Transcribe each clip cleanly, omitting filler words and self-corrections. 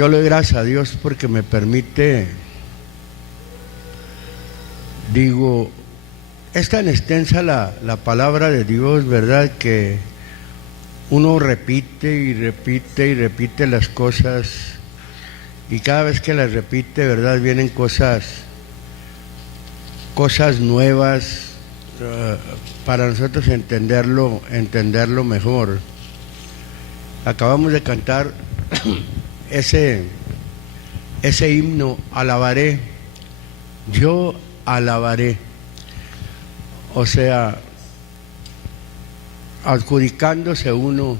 yo le doy gracias a Dios porque me permite, digo, es tan extensa la palabra de Dios, ¿verdad? Que uno repite y repite y repite las cosas, y cada vez que las repite, ¿verdad? Vienen cosas nuevas para nosotros entenderlo mejor. Acabamos de cantar ese himno, alabaré, yo alabaré. O sea, adjudicándose uno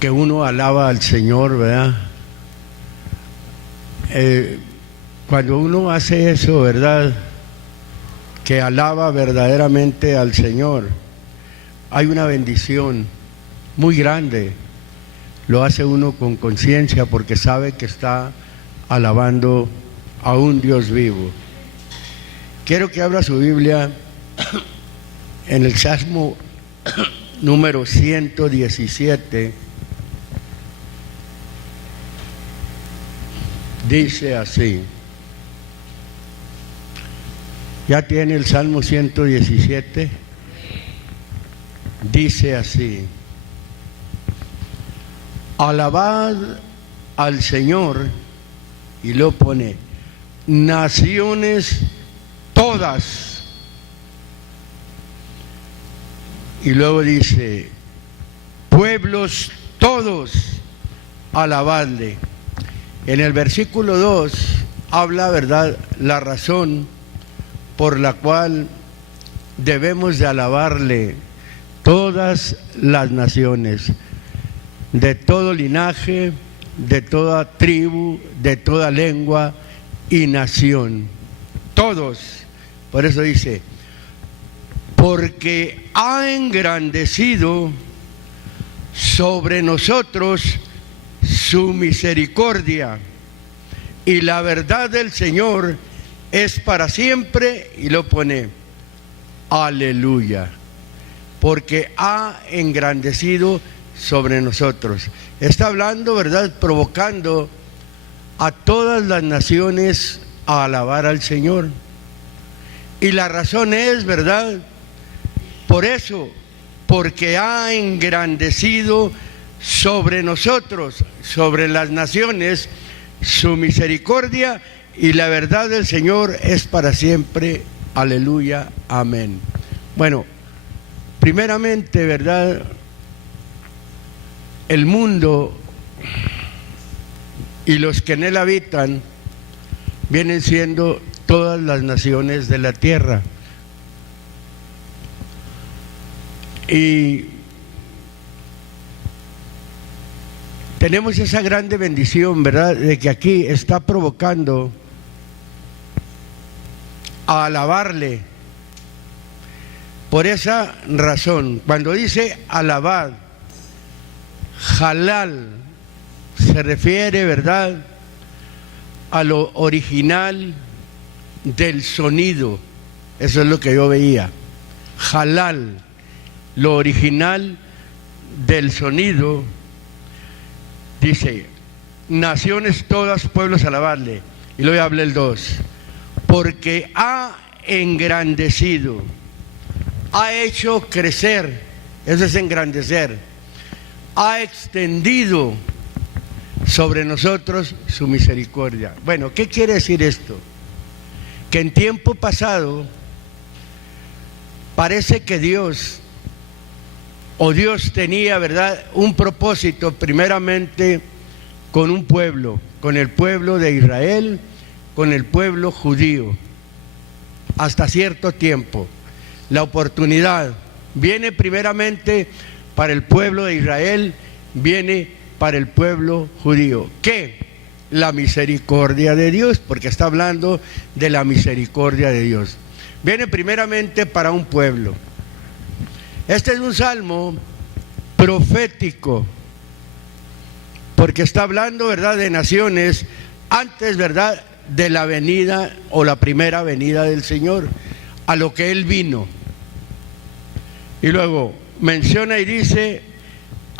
que uno alaba al Señor, ¿verdad? Cuando uno hace eso, ¿verdad?, que alaba verdaderamente al Señor, hay una bendición muy grande. Lo hace uno con conciencia porque sabe que está alabando a un Dios vivo. Quiero que abra su Biblia en el Salmo número 117. Dice así. ¿Ya tiene el Salmo 117? Dice así: alabad al Señor, y lo pone, naciones todas. Y luego dice, pueblos todos, alabadle. En el versículo 2 habla, ¿verdad?, la razón por la cual debemos de alabarle todas las naciones, de todo linaje, de toda tribu, de toda lengua y nación, todos. Por eso dice, porque ha engrandecido sobre nosotros su misericordia, y la verdad del Señor es para siempre, y lo pone, aleluya, porque ha engrandecido sobre nosotros. Está hablando, ¿verdad?, provocando a todas las naciones a alabar al Señor. Y la razón es, ¿verdad?, por eso, porque ha engrandecido sobre nosotros, sobre las naciones, su misericordia, y la verdad del Señor es para siempre, aleluya, amén. Bueno, primeramente, ¿verdad?, el mundo y los que en él habitan vienen siendo todas las naciones de la tierra. Y tenemos esa grande bendición, ¿verdad?, de que aquí está provocando a alabarle. Por esa razón, cuando dice alabad, halal, se refiere, ¿verdad?, a lo original del sonido. Eso es lo que yo veía. Halal, lo original del sonido. Dice, naciones todas, pueblos, alabarle. Y luego habla el 2. Porque ha engrandecido, ha hecho crecer, eso es engrandecer, ha extendido sobre nosotros su misericordia. Bueno, ¿qué quiere decir esto? Que en tiempo pasado parece que Dios tenía, ¿verdad?, un propósito primeramente con un pueblo, con el pueblo de Israel, con el pueblo judío, hasta cierto tiempo. La oportunidad viene primeramente para el pueblo de Israel, viene para el pueblo judío. ¿Qué? La misericordia de Dios, porque está hablando de la misericordia de Dios. Viene primeramente para un pueblo. Este es un salmo profético, porque está hablando, ¿verdad?, de naciones antes, ¿verdad?, de la venida o la primera venida del Señor, a lo que Él vino. Y luego menciona y dice,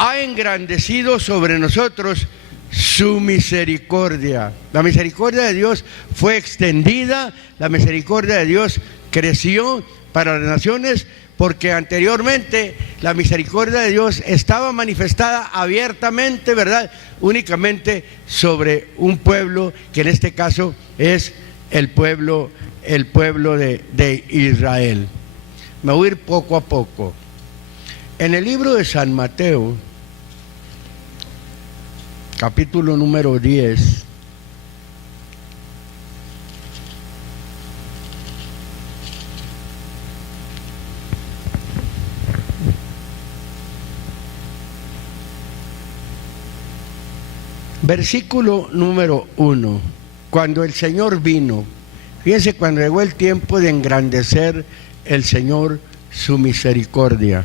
ha engrandecido sobre nosotros su misericordia. La misericordia de Dios fue extendida, la misericordia de Dios creció para las naciones, porque anteriormente la misericordia de Dios estaba manifestada abiertamente, ¿verdad?, únicamente sobre un pueblo, que en este caso es el pueblo de Israel. Me voy a ir poco a poco. En el libro de San Mateo, capítulo número 10, versículo número 1, cuando el Señor vino, fíjense, cuando llegó el tiempo de engrandecer el Señor su misericordia.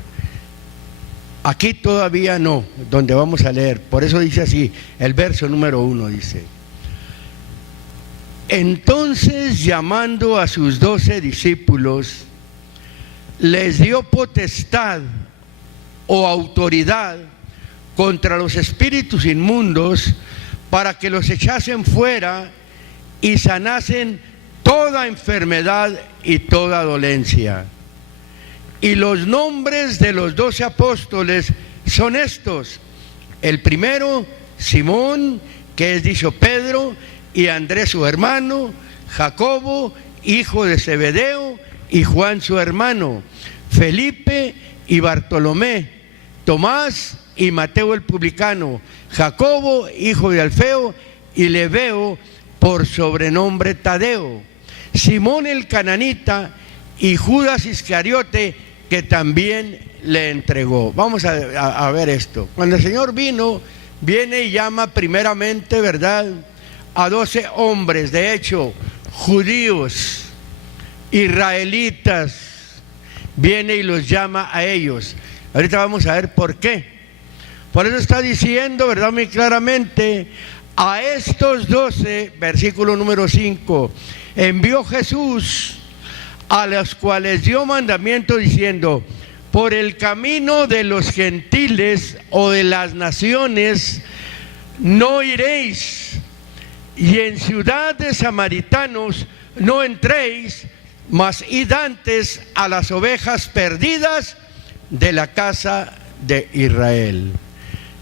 Aquí todavía no, donde vamos a leer, por eso dice así, el verso número 1 dice: entonces, llamando a sus 12 discípulos, les dio potestad o autoridad contra los espíritus inmundos, para que los echasen fuera y sanasen toda enfermedad y toda dolencia. Y los nombres de los 12 apóstoles son estos: el primero, Simón, que es dicho Pedro, y Andrés su hermano, Jacobo, hijo de Zebedeo, y Juan su hermano, Felipe y Bartolomé, Tomás y Mateo el publicano, Jacobo, hijo de Alfeo, y Lebeo, por sobrenombre Tadeo, Simón el cananita, y Judas Iscariote, que también le entregó. Vamos a ver esto. Cuando el Señor viene y llama primeramente, ¿verdad?, a 12 hombres, de hecho, judíos, israelitas, viene y los llama a ellos. Ahorita vamos a ver por qué. Por eso está diciendo, ¿verdad?, muy claramente, a estos 12, versículo número 5, envió Jesús, a los cuales dio mandamiento diciendo: por el camino de los gentiles o de las naciones no iréis, y en ciudad de samaritanos no entréis, mas id antes a las ovejas perdidas de la casa de Israel.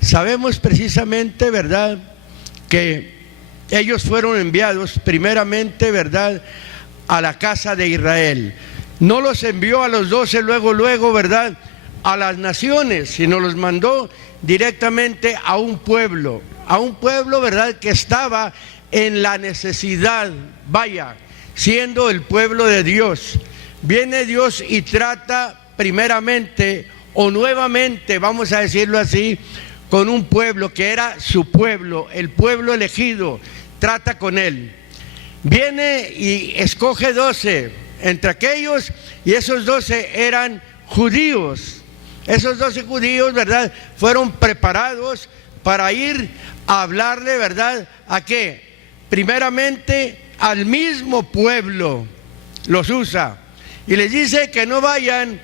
Sabemos precisamente, ¿verdad?, que ellos fueron enviados primeramente, ¿verdad?, a la casa de Israel. No los envió a los 12 luego, ¿verdad?, a las naciones, sino los mandó directamente a un pueblo, ¿verdad?, que estaba en la necesidad, vaya, siendo el pueblo de Dios. Viene Dios y trata primeramente o nuevamente, vamos a decirlo así, con un pueblo que era su pueblo, el pueblo elegido, trata con él. Viene y escoge 12 entre aquellos, y esos 12 eran judíos. Esos 12 judíos, ¿verdad?, fueron preparados para ir a hablarle, ¿verdad?, ¿a qué? Primeramente al mismo pueblo, los usa y les dice que no vayan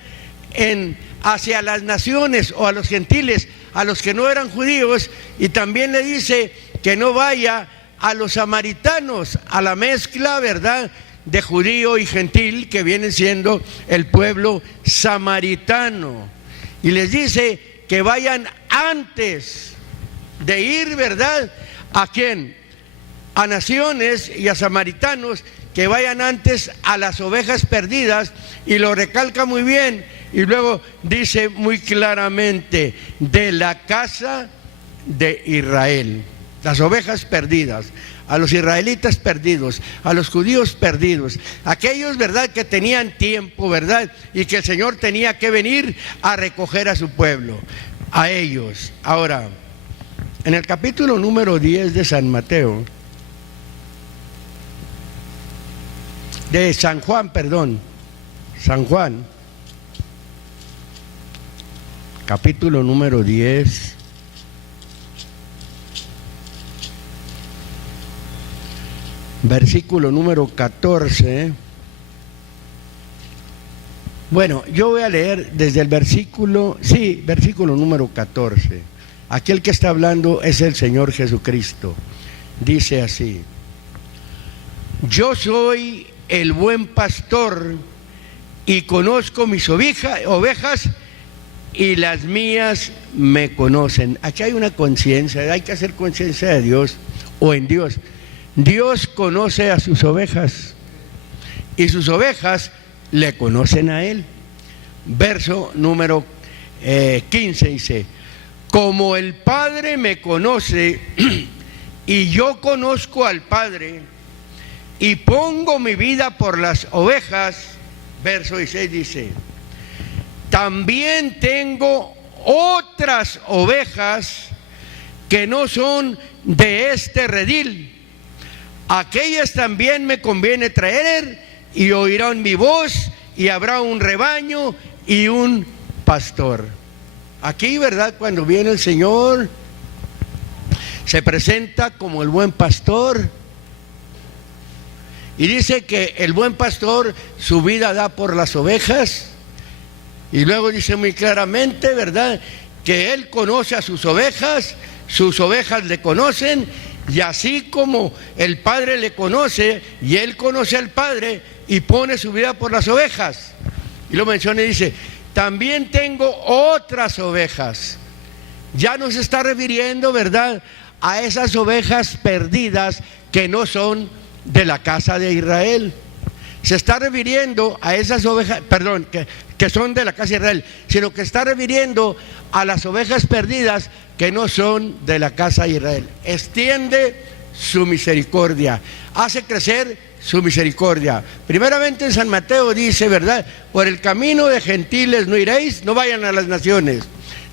hacia las naciones o a los gentiles, a los que no eran judíos, y también le dice que no vaya a los samaritanos, a la mezcla, ¿verdad?, de judío y gentil, que viene siendo el pueblo samaritano, y les dice que vayan antes de ir, ¿verdad?, ¿a quién? A naciones y a samaritanos, que vayan antes a las ovejas perdidas, y lo recalca muy bien. Y luego dice muy claramente: de la casa de Israel, las ovejas perdidas, a los israelitas perdidos, a los judíos perdidos, aquellos, ¿verdad?, que tenían tiempo, ¿verdad?, y que el Señor tenía que venir a recoger a su pueblo, a ellos. Ahora, en el capítulo número 10 de San Mateo, de San Juan, San Juan, capítulo número 10, versículo número 14. Bueno, yo voy a leer desde el versículo número 14. Aquel que está hablando es el Señor Jesucristo. Dice así: yo soy el buen pastor y conozco mis ovejas y las mías me conocen. Aquí hay una conciencia, hay que hacer conciencia de Dios o en Dios. Dios conoce a sus ovejas y sus ovejas le conocen a Él. Verso número 15 dice: como el Padre me conoce y yo conozco al Padre y pongo mi vida por las ovejas. Verso 16 dice: también tengo otras ovejas que no son de este redil. Aquellas también me conviene traer y oirán mi voz y habrá un rebaño y un pastor. Aquí, ¿verdad? Cuando viene el Señor, se presenta como el buen pastor. Y dice que el buen pastor su vida da por las ovejas. Y luego dice muy claramente, ¿verdad?, que Él conoce a sus ovejas le conocen, y así como el Padre le conoce y Él conoce al Padre y pone su vida por las ovejas. Y lo menciona y dice: también tengo otras ovejas. Ya nos está refiriendo, ¿verdad?, a esas ovejas perdidas que no son de la casa de Israel. Se está refiriendo a esas ovejas, perdón, que son de la casa de Israel, sino que está refiriendo a las ovejas perdidas que no son de la casa de Israel. Extiende su misericordia, hace crecer su misericordia. Primeramente en San Mateo dice, ¿verdad?, por el camino de gentiles no iréis, no vayan a las naciones,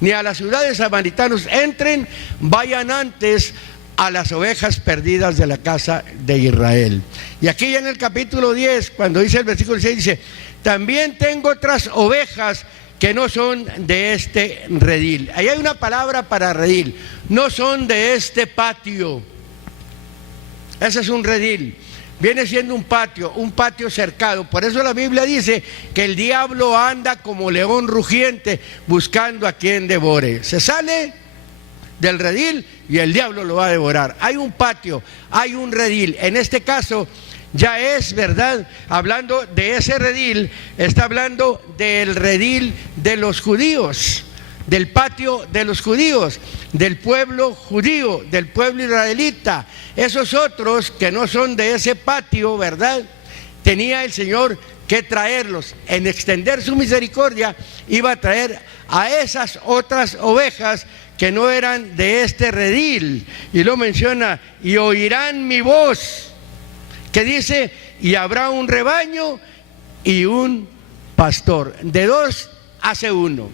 ni a las ciudades samaritanos entren, vayan antes a las ovejas perdidas de la casa de Israel. Y aquí ya en el capítulo 10, cuando dice el versículo 6, dice: también tengo otras ovejas que no son de este redil. Ahí hay una palabra para redil: no son de este patio. Ese es un redil, viene siendo un patio cercado. Por eso la Biblia dice que el diablo anda como león rugiente buscando a quien devore. Se sale del redil y el diablo lo va a devorar. Hay un patio, hay un redil. En este caso ya es, ¿verdad?, hablando de ese redil, está hablando del redil de los judíos, del patio de los judíos, del pueblo judío, del pueblo israelita. Esos otros que no son de ese patio, ¿verdad?, tenía el Señor que traerlos. En extender su misericordia iba a traer a esas otras ovejas que no eran de este redil. Y lo menciona: y oirán mi voz, que dice: y habrá un rebaño y un pastor. De dos hace uno,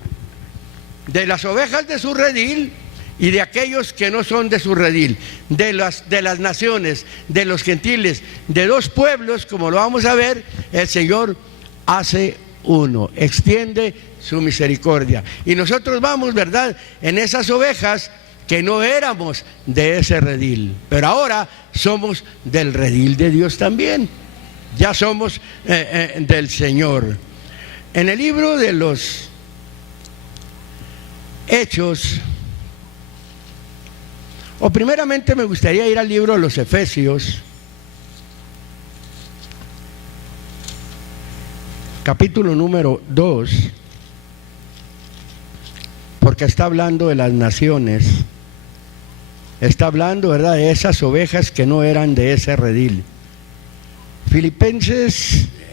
de las ovejas de su redil y de aquellos que no son de su redil, de las naciones, de los gentiles, de dos pueblos, como lo vamos a ver. El Señor hace uno, extiende su misericordia. Y nosotros vamos, ¿verdad?, en esas ovejas que no éramos de ese redil, pero ahora somos del redil de Dios también. Ya somos del Señor. En el libro de los Hechos, o primeramente me gustaría ir al libro de los Efesios, capítulo número 2, porque está hablando de las naciones, está hablando, ¿verdad?, de esas ovejas que no eran de ese redil.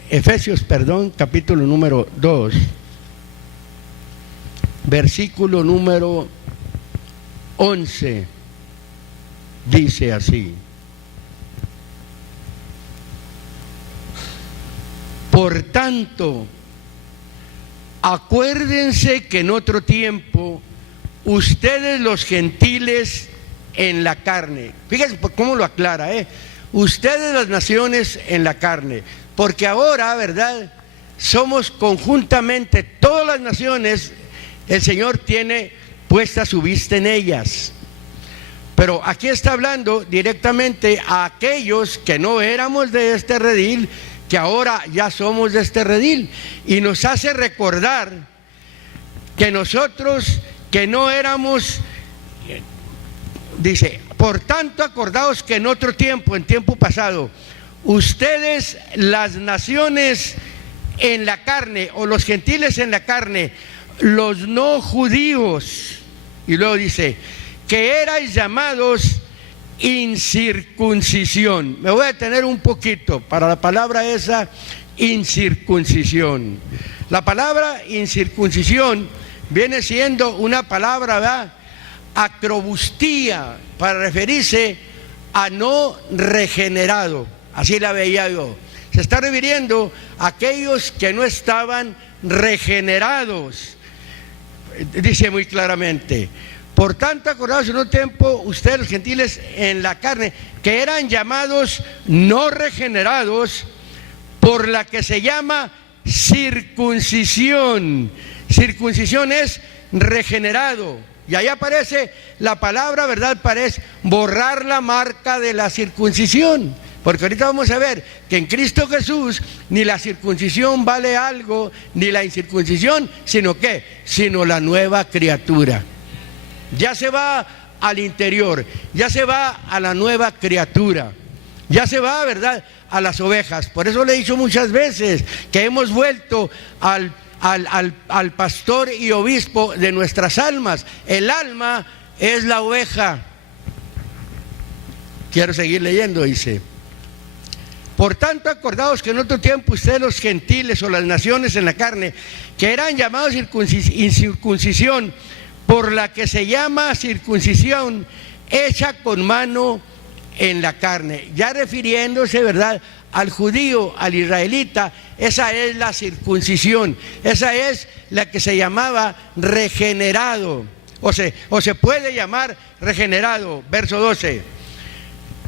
Efesios, capítulo número 2, versículo número 11, dice así: por tanto, acuérdense que en otro tiempo ustedes los gentiles en la carne, fíjense cómo lo aclara, ustedes las naciones en la carne, porque ahora, ¿verdad?, somos conjuntamente todas las naciones, el Señor tiene puesta su vista en ellas. Pero aquí está hablando directamente a aquellos que no éramos de este redil, que ahora ya somos de este redil, y nos hace recordar que nosotros que no éramos Dice, por tanto acordaos que en otro tiempo, en tiempo pasado, ustedes, las naciones en la carne, o los gentiles en la carne, los no judíos, y luego dice, que erais llamados incircuncisión. Me voy a detener un poquito para la palabra esa, incircuncisión. La palabra incircuncisión viene siendo una palabra, ¿verdad?, acrobustía, para referirse a no regenerado. Así la veía yo. Se está refiriendo a aquellos que no estaban regenerados. Dice muy claramente, por tanto acordaos en un tiempo ustedes los gentiles en la carne, que eran llamados no regenerados por la que se llama circuncisión. Circuncisión es regenerado. Y ahí aparece la palabra, ¿verdad? Parece borrar la marca de la circuncisión. Porque ahorita vamos a ver que en Cristo Jesús ni la circuncisión vale algo, ni la incircuncisión, sino ¿qué? Sino la nueva criatura. Ya se va al interior, ya se va a la nueva criatura, ya se va, ¿verdad?, a las ovejas. Por eso le he dicho muchas veces que hemos vuelto al pastor y obispo de nuestras almas. El alma es la oveja. Quiero seguir leyendo, dice, por tanto acordaos que en otro tiempo ustedes los gentiles o las naciones en la carne, que eran llamados incircuncisión, por la que se llama circuncisión hecha con mano en la carne, ya refiriéndose, ¿verdad?, al judío, al israelita. Esa es la circuncisión, esa es la que se llamaba regenerado, o se puede llamar regenerado. Verso 12,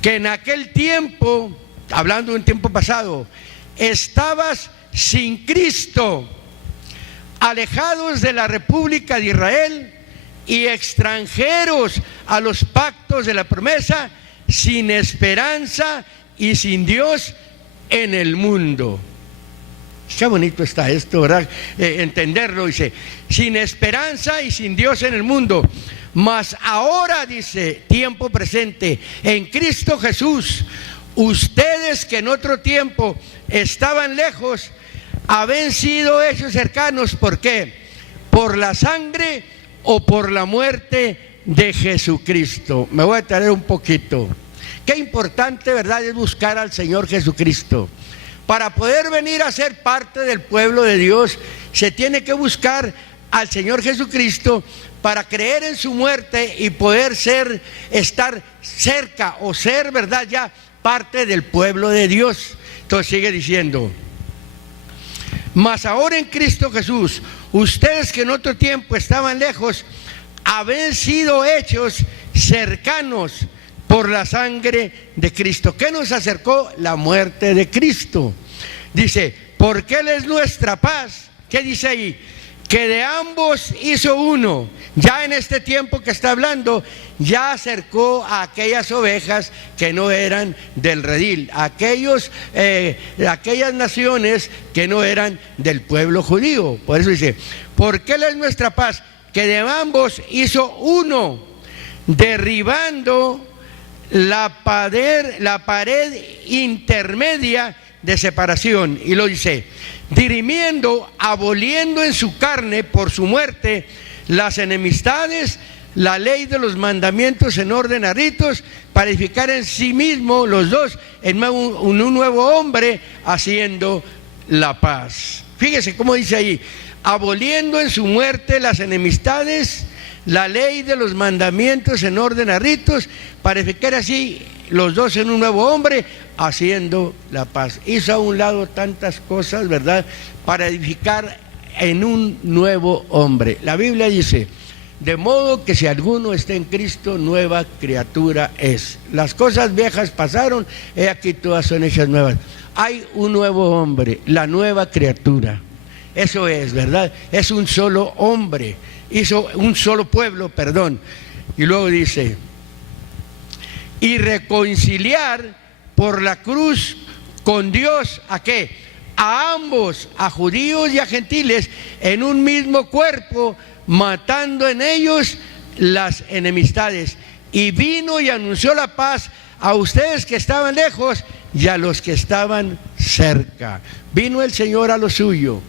que en aquel tiempo, hablando de un tiempo pasado, estabas sin Cristo, alejados de la República de Israel y extranjeros a los pactos de la promesa, sin esperanza y sin Dios en el mundo. Qué bonito está esto, ¿verdad? Entenderlo. Dice, sin esperanza y sin Dios en el mundo. Mas ahora, dice, tiempo presente, en Cristo Jesús, ustedes que en otro tiempo estaban lejos, habían sido hechos cercanos. ¿Por qué? Por la sangre o por la muerte de Jesucristo. Me voy a detener un poquito. Qué importante, ¿verdad?, es buscar al Señor Jesucristo. Para poder venir a ser parte del pueblo de Dios, se tiene que buscar al Señor Jesucristo para creer en su muerte y poder estar cerca o ser, ¿verdad?, ya parte del pueblo de Dios. Entonces sigue diciendo, mas ahora en Cristo Jesús, ustedes que en otro tiempo estaban lejos, habían sido hechos cercanos por la sangre de Cristo. ¿Qué nos acercó? La muerte de Cristo. Dice, porque Él es nuestra paz. ¿Qué dice ahí? Que de ambos hizo uno. Ya en este tiempo que está hablando, ya acercó a aquellas ovejas que no eran del redil, aquellas naciones que no eran del pueblo judío. Por eso dice, porque Él es nuestra paz, que de ambos hizo uno, derribando la pared intermedia de separación. Y lo dice, dirimiendo, aboliendo en su carne por su muerte las enemistades, la ley de los mandamientos en orden a ritos, para edificar en sí mismo los dos en un nuevo hombre, haciendo la paz. Fíjese cómo dice ahí, aboliendo en su muerte las enemistades, la ley de los mandamientos en orden a ritos, para edificar así los dos en un nuevo hombre, haciendo la paz. Hizo a un lado tantas cosas, ¿verdad?, para edificar en un nuevo hombre. La Biblia dice, de modo que si alguno está en Cristo, nueva criatura es. Las cosas viejas pasaron, he aquí todas son hechas nuevas. Hay un nuevo hombre, la nueva criatura. Eso es, ¿verdad? Es un solo hombre, hizo un solo pueblo, perdón. Y luego dice, y reconciliar por la cruz con Dios, ¿a qué? A ambos, a judíos y a gentiles, en un mismo cuerpo, matando en ellos las enemistades. y vino y anunció la paz a ustedes que estaban lejos y a los que estaban cerca. Vino el Señor a lo suyo,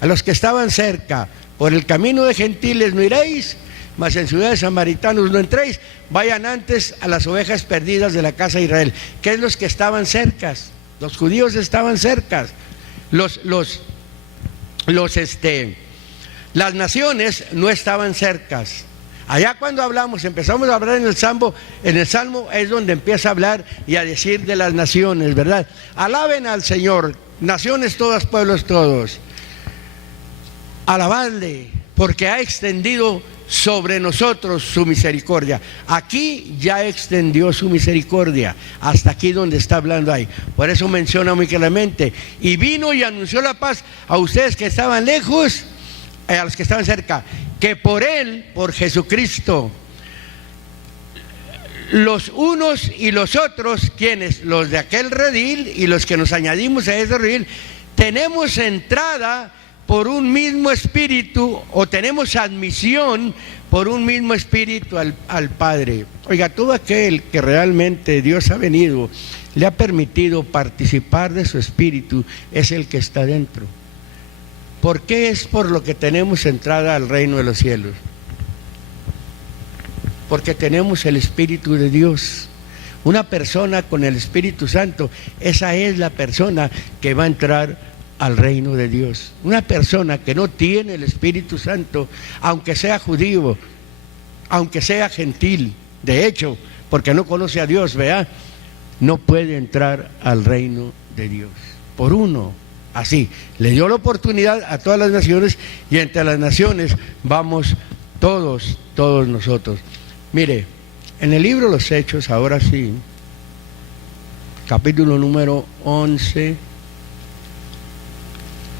a los que estaban cerca. Por el camino de gentiles no iréis, mas en ciudad de samaritanos no entréis. Vayan antes a las ovejas perdidas de la casa de Israel. ¿Qué es los que estaban cercas? Los judíos estaban cercas. Las naciones no estaban cercas. Allá cuando empezamos a hablar en el Salmo es donde empieza a hablar y a decir de las naciones, ¿verdad? Alaben al Señor, naciones todas, pueblos todos. Alabadle, porque ha extendido sobre nosotros su misericordia. Aquí ya extendió su misericordia, hasta aquí donde está hablando ahí. Por eso menciona muy claramente, y vino y anunció la paz a ustedes que estaban lejos, a los que estaban cerca, que por Él, por Jesucristo, los unos y los otros, quienes, los de aquel redil y los que nos añadimos a ese redil, tenemos entrada por un mismo espíritu, o tenemos admisión por un mismo espíritu al Padre. Oiga, todo aquel que realmente Dios ha venido, le ha permitido participar de su espíritu, es el que está dentro. ¿Por qué es por lo que tenemos entrada al reino de los cielos? Porque tenemos el Espíritu de Dios. Una persona con el Espíritu Santo, esa es la persona que va a entrar al reino de Dios. Una persona que no tiene el Espíritu Santo, aunque sea judío, aunque sea gentil, de hecho, porque no conoce a Dios, ¿verdad?, no puede entrar al reino de Dios. Por uno, así, le dio la oportunidad a todas las naciones, y entre las naciones vamos todos nosotros. Mire, en el libro de los Hechos, ahora sí, capítulo número 11,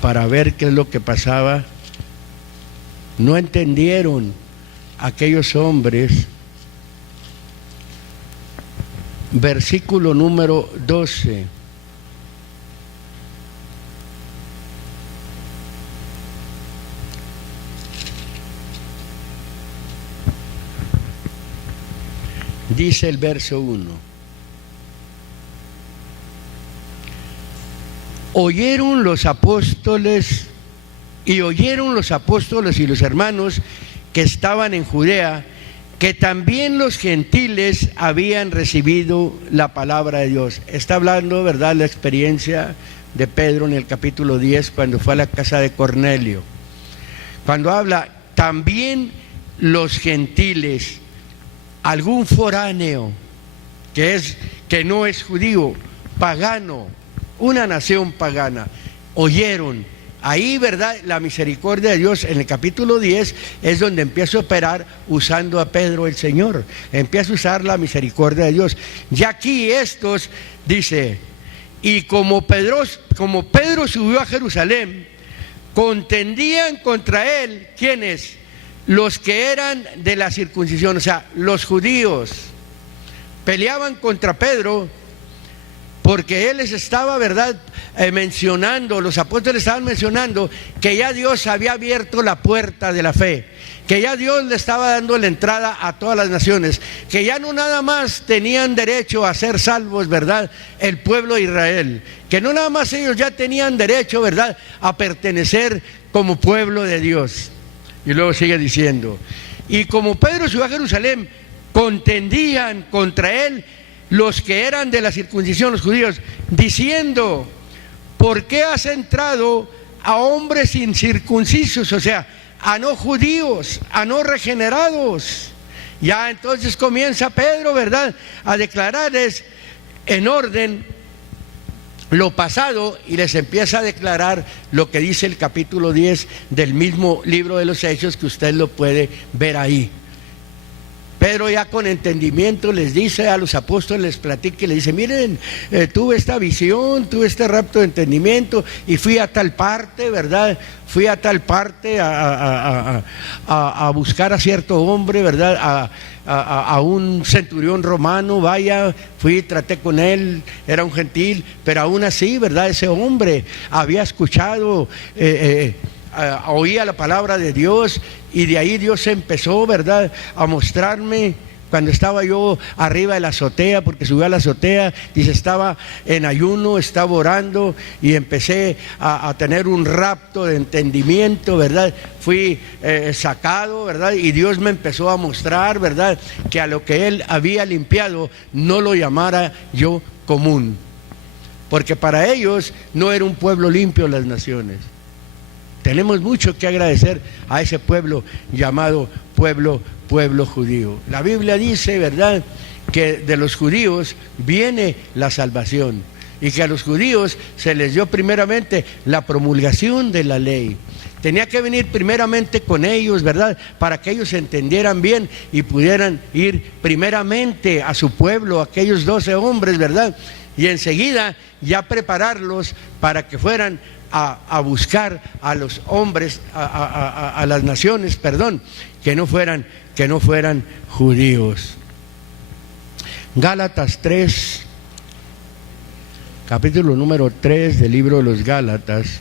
para ver qué es lo que pasaba. No entendieron aquellos hombres. Versículo número 12. Dice el verso 1. Oyeron los apóstoles y los hermanos que estaban en Judea, que también los gentiles habían recibido la palabra de Dios. Está hablando, ¿verdad?, la experiencia de Pedro en el capítulo 10, cuando fue a la casa de Cornelio. Cuando habla, también los gentiles, algún foráneo, que no es judío, pagano, una nación pagana, oyeron. Ahí, ¿verdad?, la misericordia de Dios en el capítulo 10 es donde empieza a operar usando a Pedro el Señor. Empieza a usar la misericordia de Dios. Y aquí estos, dice, y como Pedro subió a Jerusalén, contendían contra él, ¿quiénes? Los que eran de la circuncisión, o sea, los judíos, peleaban contra Pedro, porque él les estaba, ¿verdad?, mencionando, los apóstoles estaban mencionando que ya Dios había abierto la puerta de la fe, que ya Dios le estaba dando la entrada a todas las naciones, que ya no nada más tenían derecho a ser salvos, ¿verdad?, el pueblo de Israel, que no nada más ellos ya tenían derecho, ¿verdad?, a pertenecer como pueblo de Dios. Y luego sigue diciendo, y como Pedro subió a Jerusalén, contendían contra él los que eran de la circuncisión, los judíos, diciendo, ¿por qué has entrado a hombres incircuncisos? O sea, a no judíos, a no regenerados. Ya entonces comienza Pedro, ¿verdad?, a declararles en orden lo pasado, y les empieza a declarar lo que dice el capítulo 10 del mismo libro de los Hechos, que usted lo puede ver ahí. Pedro, ya con entendimiento, les dice a los apóstoles, les platica y les dice, miren, tuve esta visión, tuve este rapto de entendimiento y fui a tal parte, ¿verdad? Fui a tal parte a buscar a cierto hombre, ¿verdad? A un centurión romano, vaya, fui, traté con él, era un gentil, pero aún así, ¿verdad?, ese hombre había escuchado, oía la palabra de Dios, y de ahí Dios empezó, ¿verdad?, a mostrarme Cuando estaba yo arriba de la azotea, porque subí a la azotea, dice, estaba en ayuno, estaba orando y empecé a tener un rapto de entendimiento, ¿verdad? Fui sacado, ¿verdad? Y Dios me empezó a mostrar, ¿verdad? Que a lo que Él había limpiado no lo llamara yo común, porque para ellos no era un pueblo limpio las naciones. Tenemos mucho que agradecer a ese pueblo llamado pueblo judío. La Biblia dice, ¿verdad?, que de los judíos viene la salvación y que a los judíos se les dio primeramente la promulgación de la ley. Tenía que venir primeramente con ellos, ¿verdad?, para que ellos entendieran bien y pudieran ir primeramente a su pueblo, aquellos 12 hombres, ¿verdad?, y enseguida ya prepararlos para que fueran a buscar a los hombres, a las naciones, perdón, que no fueran judíos. Gálatas 3, capítulo número 3 del libro de los Gálatas.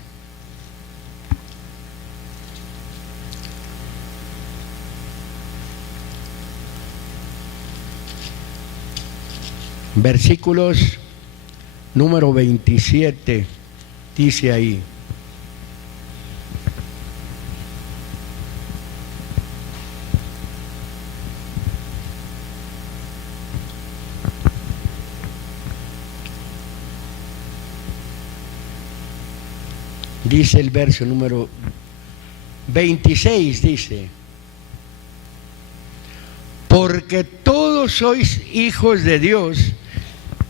Versículos número 27, dice ahí: dice el verso número 26, dice: porque todos sois hijos de Dios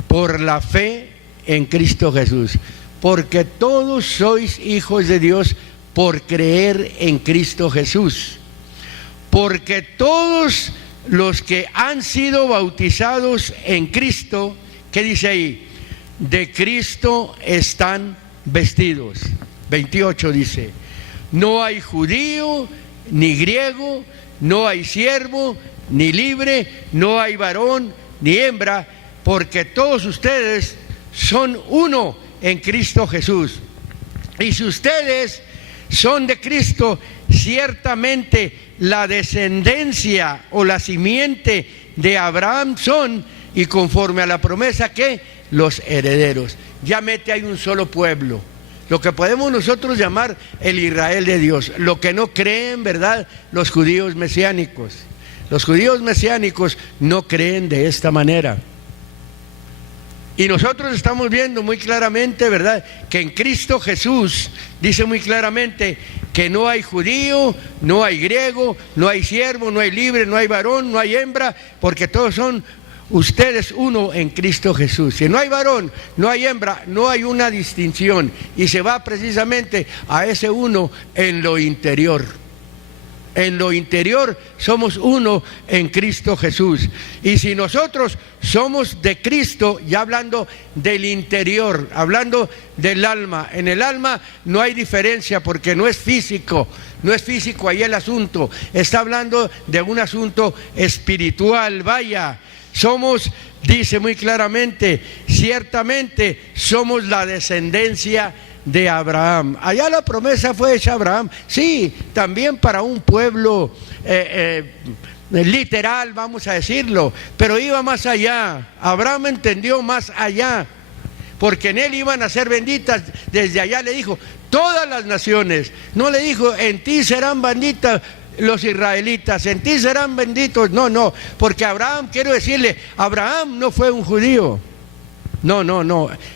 por la fe en Cristo Jesús. Porque todos sois hijos de Dios por creer en Cristo Jesús. Porque todos los que han sido bautizados en Cristo, ¿qué dice ahí? De Cristo están vestidos. 28 dice: no hay judío ni griego, no hay siervo ni libre, no hay varón ni hembra, porque todos ustedes son uno en Cristo Jesús. Y si ustedes son de Cristo, ciertamente la descendencia o la simiente de Abraham son, y conforme a la promesa, ¿qué? Los herederos. Ya mete ahí un solo pueblo, lo que podemos nosotros llamar el Israel de Dios. Lo que no creen, ¿verdad?, los judíos mesiánicos. Los judíos mesiánicos no creen de esta manera. Y nosotros estamos viendo muy claramente, ¿verdad?, que en Cristo Jesús dice muy claramente que no hay judío, no hay griego, no hay siervo, no hay libre, no hay varón, no hay hembra, porque todos son ustedes uno en Cristo Jesús. Si no hay varón, no hay hembra, no hay una distinción, y se va precisamente a ese uno en lo interior. En lo interior somos uno en Cristo Jesús. Y si nosotros somos de Cristo, ya hablando del interior, hablando del alma, en el alma no hay diferencia porque no es físico, no es físico ahí el asunto, está hablando de un asunto espiritual. Vaya, somos, dice muy claramente, ciertamente somos la descendencia de Abraham. Allá la promesa fue hecha a Abraham, sí, también para un pueblo literal, vamos a decirlo, pero iba más allá. Abraham entendió más allá, porque en él iban a ser benditas. Desde allá le dijo, todas las naciones. No le dijo, en ti serán benditas los israelitas, en ti serán benditos. No, porque Abraham, quiero decirle, Abraham no fue un judío. No,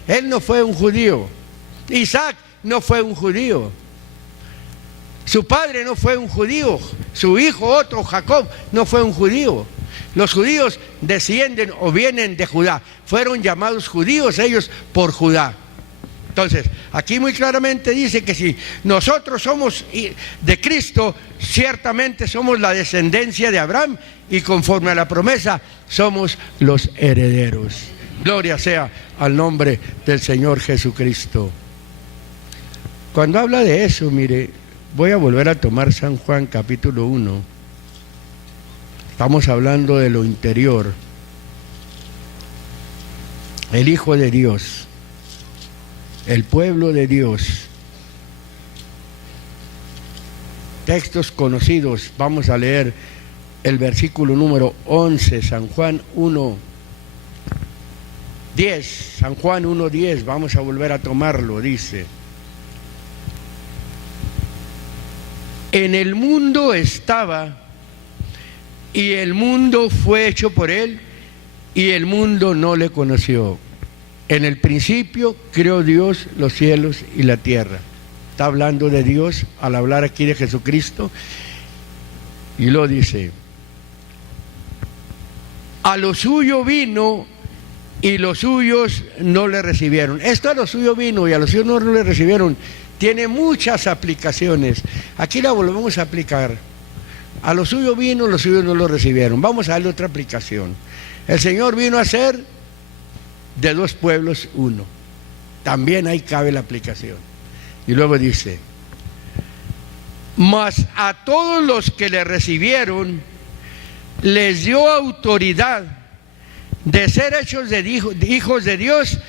él no fue un judío. Isaac no fue un judío, su padre no fue un judío, su hijo otro, Jacob, no fue un judío. Los judíos descienden o vienen de Judá, fueron llamados judíos ellos por Judá. Entonces, aquí muy claramente dice que si nosotros somos de Cristo, ciertamente somos la descendencia de Abraham, y conforme a la promesa somos los herederos. Gloria sea al nombre del Señor Jesucristo. Cuando habla de eso, mire, voy a volver a tomar San Juan capítulo 1. Estamos hablando de lo interior. El Hijo de Dios, el pueblo de Dios. Textos conocidos, vamos a leer el versículo número 11, San Juan 1, 10, San Juan 1:10, vamos a volver a tomarlo, dice: en el mundo estaba, y el mundo fue hecho por él, y el mundo no le conoció. En el principio creó Dios los cielos y la tierra. Está hablando de Dios al hablar aquí de Jesucristo, y lo dice: a lo suyo vino y los suyos no le recibieron. Esto a lo suyo vino y a los suyos no le recibieron tiene muchas aplicaciones. Aquí la volvemos a aplicar. A lo suyo vino, los suyos no lo recibieron. Vamos a darle otra aplicación. El Señor vino a ser de dos pueblos uno. También ahí cabe la aplicación. Y luego dice: mas a todos los que le recibieron les dio autoridad de ser hechos de hijos de Dios,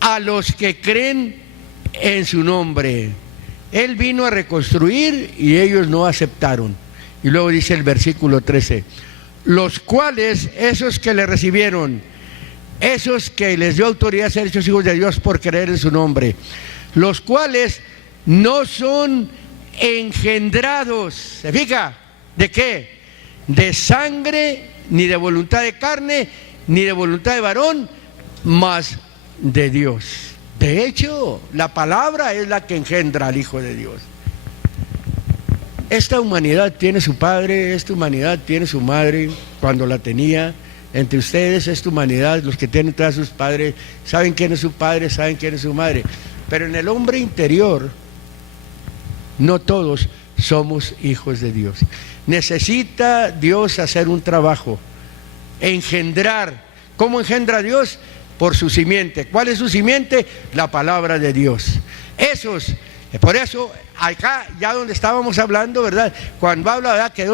a los que creen en su nombre. Él vino a reconstruir y ellos no aceptaron. Y luego dice el versículo 13: los cuales, esos que le recibieron, esos que les dio autoridad de ser hechos hijos de Dios por creer en su nombre, los cuales no son engendrados, ¿se fija? ¿De qué? De sangre, ni de voluntad de carne, ni de voluntad de varón, mas de Dios. De hecho, la palabra es la que engendra al Hijo de Dios. Esta humanidad tiene su padre, esta humanidad tiene su madre cuando la tenía. Entre ustedes, esta humanidad, los que tienen todos sus padres, saben quién es su padre, saben quién es su madre. Pero en el hombre interior, no todos somos hijos de Dios. Necesita Dios hacer un trabajo, engendrar. ¿Cómo engendra Dios? Por su simiente. ¿Cuál es su simiente? La palabra de Dios. Por eso, acá, ya donde estábamos hablando, ¿verdad? Cuando habla, ¿verdad?, que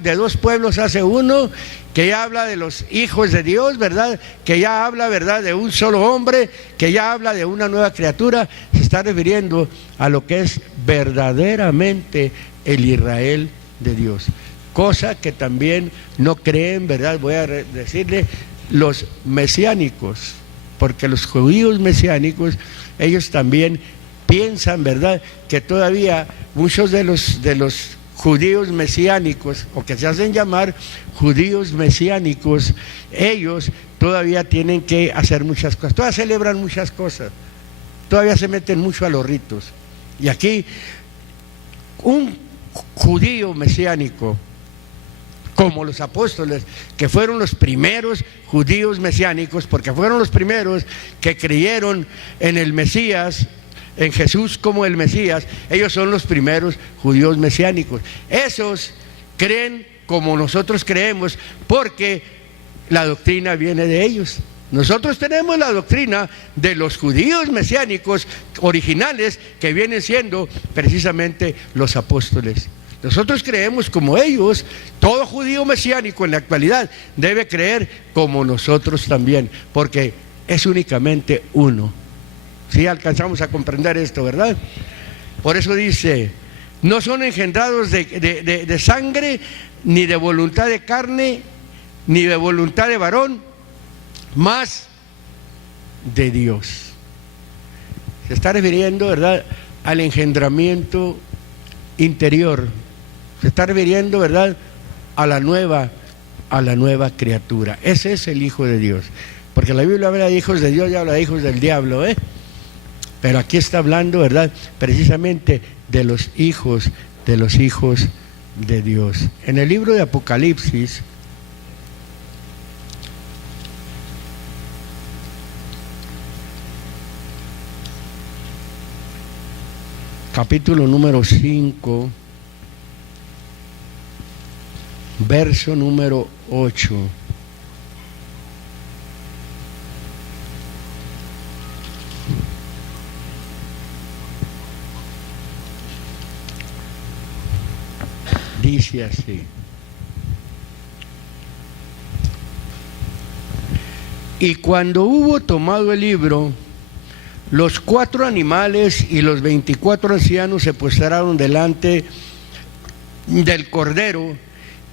de dos pueblos hace uno, que ya habla de los hijos de Dios, ¿verdad?, que ya habla, ¿verdad?, de un solo hombre, que ya habla de una nueva criatura, se está refiriendo a lo que es verdaderamente el Israel de Dios. Cosa que también no creen, ¿verdad?, voy a decirle, los mesiánicos, porque los judíos mesiánicos, ellos también piensan, ¿verdad?, que todavía muchos de los judíos mesiánicos, o que se hacen llamar judíos mesiánicos, ellos todavía tienen que hacer muchas cosas, todavía celebran muchas cosas, todavía se meten mucho a los ritos. Y aquí, un judío mesiánico, como los apóstoles, que fueron los primeros judíos mesiánicos, porque fueron los primeros que creyeron en el Mesías, en Jesús como el Mesías, ellos son los primeros judíos mesiánicos. Esos creen como nosotros creemos, porque la doctrina viene de ellos. Nosotros tenemos la doctrina de los judíos mesiánicos originales, que vienen siendo precisamente los apóstoles. Nosotros creemos como ellos. Todo judío mesiánico en la actualidad debe creer como nosotros también, porque es únicamente uno. Si alcanzamos a comprender esto, ¿verdad? Por eso dice: no son engendrados de sangre, ni de voluntad de carne, ni de voluntad de varón, mas de Dios. Se está refiriendo, ¿verdad?, al engendramiento interior. Se está refiriendo, ¿verdad?, a la nueva criatura. Ese es el Hijo de Dios. Porque la Biblia habla de hijos de Dios y habla de hijos del diablo, ¿eh? Pero aquí está hablando, ¿verdad?, precisamente de los hijos de Dios. En el libro de Apocalipsis, capítulo número 5, verso número 8. Dice así: y cuando hubo tomado el libro, los 4 animales y los 24 ancianos se postraron delante del Cordero,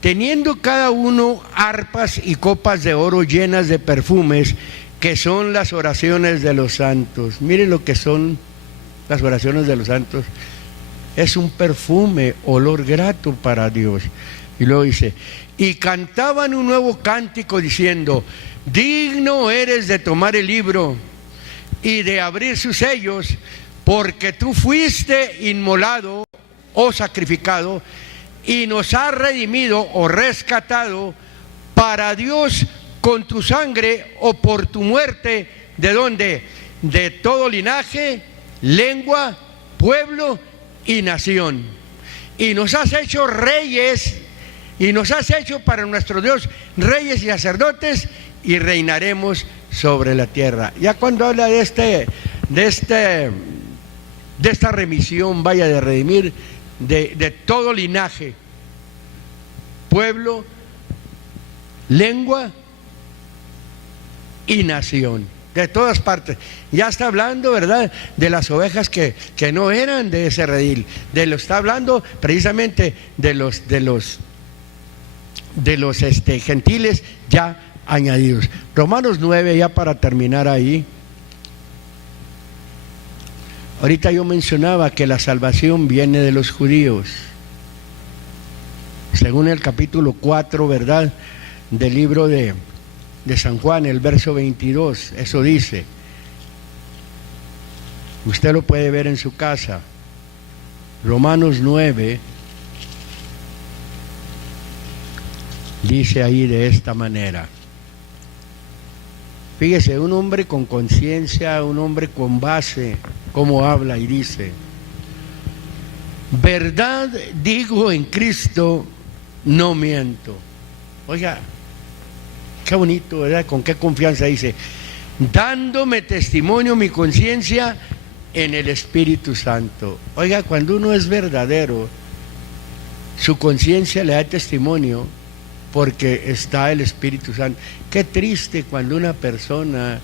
teniendo cada uno arpas y copas de oro llenas de perfumes, que son las oraciones de los santos. Miren lo que son las oraciones de los santos. Es un perfume, olor grato para Dios. Y luego dice, y cantaban un nuevo cántico diciendo, digno eres de tomar el libro y de abrir sus sellos, porque tú fuiste inmolado o sacrificado y nos has redimido o rescatado para Dios con tu sangre o por tu muerte. ¿De dónde? De todo linaje, lengua, pueblo y nación. Y nos has hecho reyes, y nos has hecho para nuestro Dios reyes y sacerdotes, y reinaremos sobre la tierra. Ya cuando habla de esta remisión, vaya, de redimir de todo linaje, pueblo, lengua y nación, de todas partes. Ya está hablando, ¿verdad?, de las ovejas que no eran de ese redil, está hablando precisamente de los gentiles ya añadidos. Romanos 9, ya para terminar ahí. Ahorita yo mencionaba que la salvación viene de los judíos. Según el capítulo 4, ¿verdad?, del libro de San Juan, el verso 22, eso dice. Usted lo puede ver en su casa. Romanos 9 dice ahí de esta manera. Fíjese, un hombre con conciencia, un hombre con base, cómo habla y dice: verdad digo en Cristo, no miento. Oiga, qué bonito, ¿verdad? Con qué confianza dice: dándome testimonio mi conciencia en el Espíritu Santo. Oiga, cuando uno es verdadero, su conciencia le da testimonio porque está el Espíritu Santo. Qué triste cuando una persona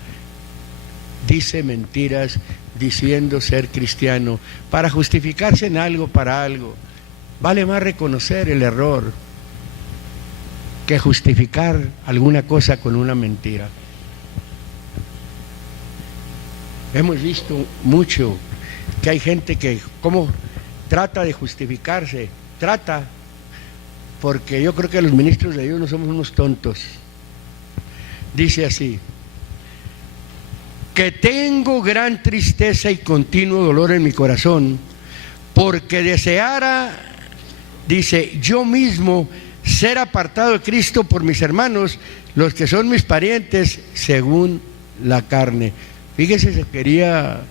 dice mentiras diciendo ser cristiano para justificarse en algo, para algo. Vale más reconocer el error que justificar alguna cosa con una mentira. Hemos visto mucho que hay gente que cómo trata de justificarse, porque yo creo que los ministros de Dios no somos unos tontos. Dice así: que tengo gran tristeza y continuo dolor en mi corazón, porque deseara, dice, yo mismo ser apartado de Cristo por mis hermanos, los que son mis parientes según la carne. Fíjese, se quería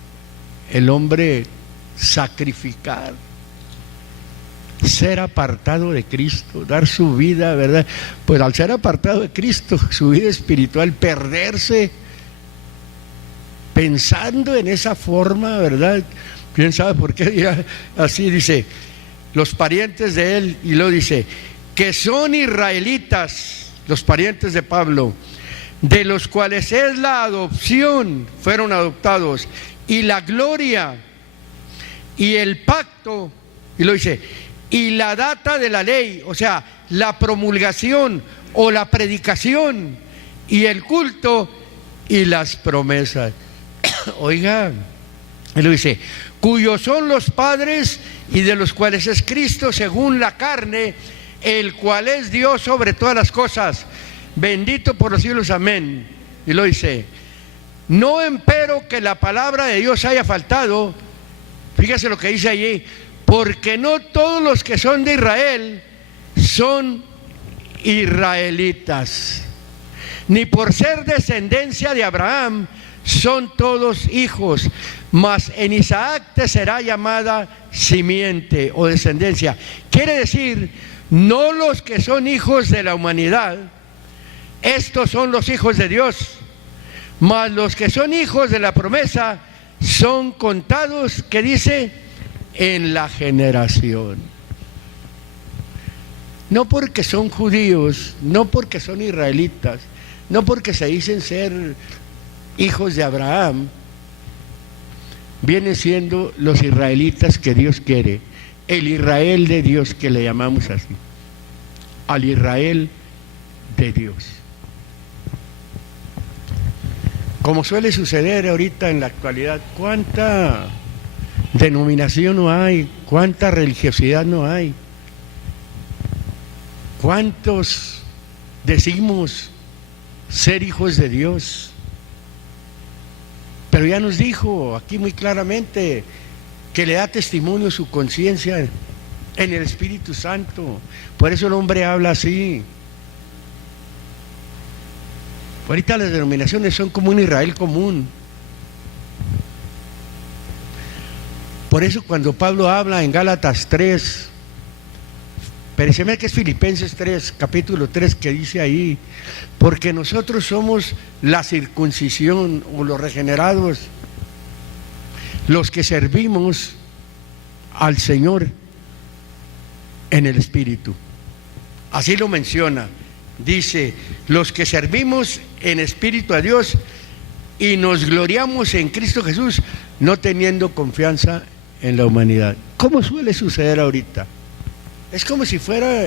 el hombre sacrificar, ser apartado de Cristo, dar su vida, ¿verdad? Pues al ser apartado de Cristo, su vida espiritual, perderse pensando en esa forma, ¿verdad? ¿Quién sabe por qué dirá así? Dice, los parientes de él, y luego dice, que son israelitas, los parientes de Pablo, de los cuales es la adopción, fueron adoptados, y la gloria, y el pacto, y lo dice, y la data de la ley, o sea, la promulgación o la predicación, y el culto y las promesas. Oiga, él lo dice, cuyos son los padres y de los cuales es Cristo según la carne, el cual es Dios sobre todas las cosas, bendito por los siglos, amén. Y lo dice, no empero que la palabra de Dios haya faltado. Fíjese lo que dice allí, porque no todos los que son de Israel son israelitas, ni por ser descendencia de Abraham son todos hijos, mas en Isaac te será llamada simiente o descendencia. Quiere decir, no los que son hijos de la humanidad, estos son los hijos de Dios, mas los que son hijos de la promesa son contados, que dice, en la generación. No porque son judíos, no porque son israelitas, no porque se dicen ser hijos de Abraham, vienen siendo los israelitas que Dios quiere, el Israel de Dios que le llamamos así. al Israel de Dios. Como suele suceder ahorita en la actualidad, ¿cuánta denominación no hay? ¿Cuánta religiosidad no hay? ¿Cuántos decimos ser hijos de Dios? Pero ya nos dijo aquí muy claramente que le da testimonio su conciencia en el Espíritu Santo. Por eso el hombre habla así. Ahorita las denominaciones son como un Israel común. Por eso cuando Pablo habla en Gálatas 3, pero se me que es Filipenses 3, capítulo 3, que dice ahí, porque nosotros somos la circuncisión o los regenerados, los que servimos al Señor en el Espíritu. Así lo menciona. Dice, los que servimos en espíritu a Dios y nos gloriamos en Cristo Jesús, no teniendo confianza en la humanidad. ¿Cómo suele suceder ahorita? Es como si fuera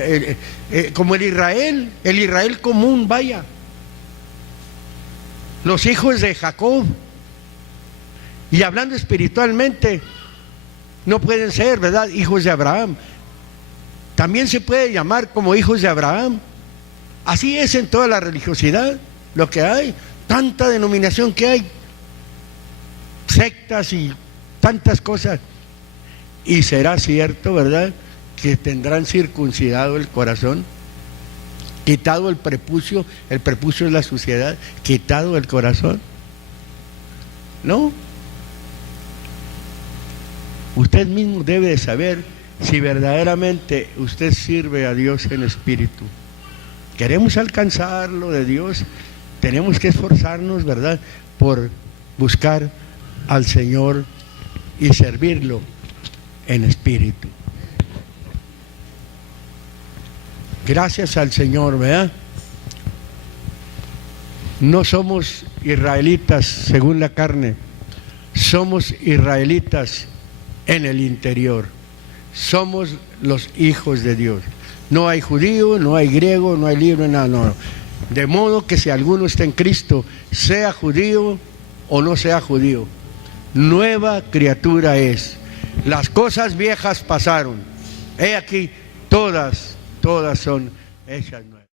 como el Israel común, vaya. Los hijos de Jacob. Y hablando espiritualmente, no pueden ser, ¿verdad?, hijos de Abraham. También se puede llamar como hijos de Abraham. Así es en toda la religiosidad, lo que hay, tanta denominación que hay, sectas y tantas cosas. Y será cierto, ¿verdad?, que tendrán circuncidado el corazón, quitado el prepucio es la suciedad, quitado el corazón. No. Usted mismo debe de saber si verdaderamente usted sirve a Dios en espíritu. Queremos alcanzar lo de Dios, tenemos que esforzarnos, ¿verdad?, por buscar al Señor y servirlo en espíritu. Gracias al Señor, ¿verdad? No somos israelitas según la carne, somos israelitas en el interior. Somos los hijos de Dios. No hay judío, no hay griego, no hay libre, nada, no. De modo que si alguno está en Cristo, sea judío o no sea judío, nueva criatura es. Las cosas viejas pasaron. He aquí, todas son hechas nuevas.